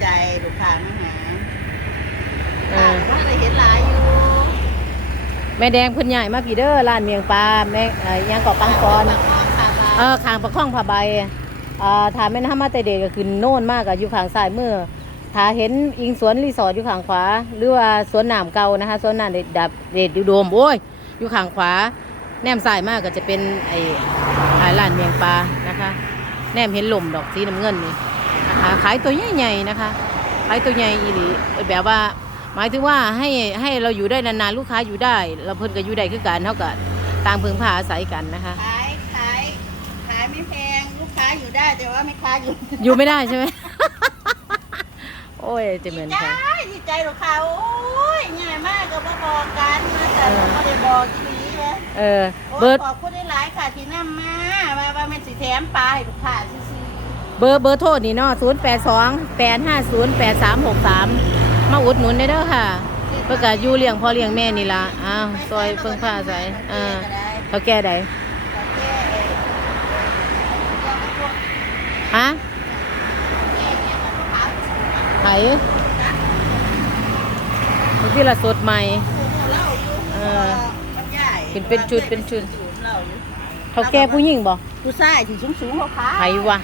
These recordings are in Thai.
ใจลูกค้ามาหาเอค่ะอว่าได้เห็นหลายอยู่แม่แดงเพิ่นใหญ่มาพี่เด้อร้านเมียงปลาแม่เอ่อยังเกาะปังกรค่ะเออข้างประคองผ้าใบเอ่อถ้าแม่นถ้ามาแต่เด็กก็คือโน่นมากอะอยู่ข้างซ้ายมือถ้าเห็นอิงสวนรีสอร์ทอยู่ข้างขวา หรือว่าสวนน้ำเก่านะคะสวนน้ำเด็ดดับเด็ดดูโดมโอ้ยอยู่ข้างขวา แนมซ้ายมากก็จะเป็นไอ้ไอ้ร้านเมียงปลานะคะ แนมเห็นลมดอกสีน้ำเงินนี่นะคะ ขายตัวใหญ่ๆนะคะ ขายตัวใหญ่อีหลีแบบว่า หมายถึงว่าให้ให้เราอยู่ได้นานๆลูกค้าอยู่ได้ เราเพิ่นก็อยู่ได้คือกันเท่ากับต่างพึงพาอาศัยกันนะคะ ขายขายขายไม่แพงลูกค้าอยู่ได้แต่ว่าไม่ค้าอยู่อยู่ไม่ได้ใช่ไหม โอ้ยจะเหมือนดีใจกันดีใจลูกค้าโอ้ยง่ายมากก็บ่บอกกันนะแต่เราไม่ได้บอกที่นี้นะเออโอ้ยเบอร์ขอบคุณได้หลายค่ะที่นำมาว่าว่าแม่นสิแถมปลาให้ลูกค้าซื่อ เบอร์เบอร์โทษนี่เนาะศูนย์แปดสองแปดห้าศูนย์แปดสามหกสามมาอุดหนุนได้เด้อค่ะๆเพื่อกะอยู่เลี้ยงพ่อเลี้ยงแม่นี่ละอ้าวซอยเพิ่งผ้าใส่อ่าเขาแก้ใดฮะไผบางทีละสดใหม่เออเป็นเป็นชุดเป็นชุดเขาแก้ผู้หญิงบ่ผู้ชายที่สูงสูงเขาขาไผวะ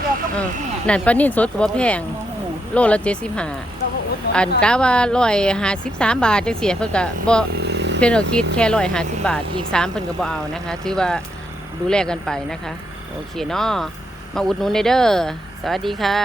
เกี่ยวกับเออนั่นปลานิ่นสดก็บ่แพง โลละเจ็ดสิบห้าอันกะว่าร้อยห้าสิบสามบาทจังเสียเพิ่นก็บ่เพิ่นก็คิดแค่ร้อยห้าสิบบาท อีกสามเพิ่นก็บ่เอานะคะ ถือว่าดูแลกันไปนะคะ โอเคเนาะมาอุดหนุนเด้อสวัสดีค่ะ